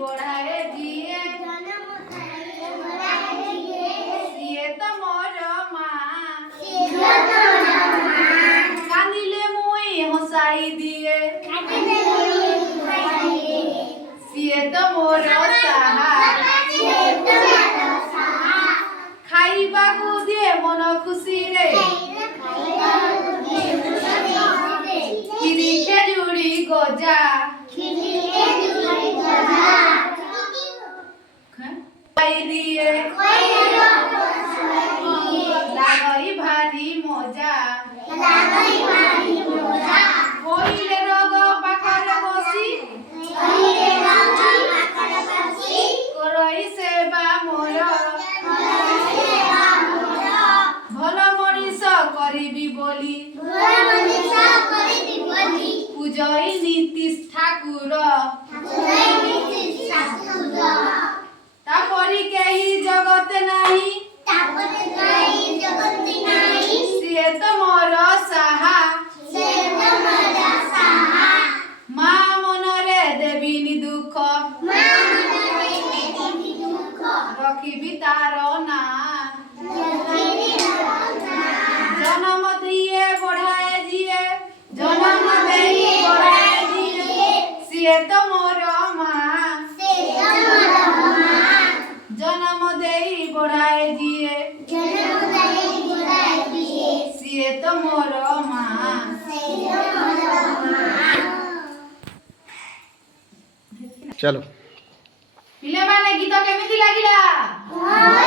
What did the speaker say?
बढ़ाए दिए सिए तो मोर माँ कांदिले मुई हंसाई दिए सिए तो मोर साहा खाइबाकू दिए मन खुशी रे खिरी खेजुड़ी गजा खाई दिए लागई भारी मजा होइले रग पाखरे बसी करई सेवा मोर भल मनीष करिबी बोली पूजई नीतीश ठाकुर तापरी केही जगत नाही सिए तो मोर साहा माँ मनरे देविनी दुख रखिबी तार ना जन्म दिए बढ़ाए दिए जन्म देई बढ़ाए दिए सिए तो मोर माँ जन्म देई बढ़ाए दिए सिए तो मोर माँ चलो पिले माने गीत केमिति लागिला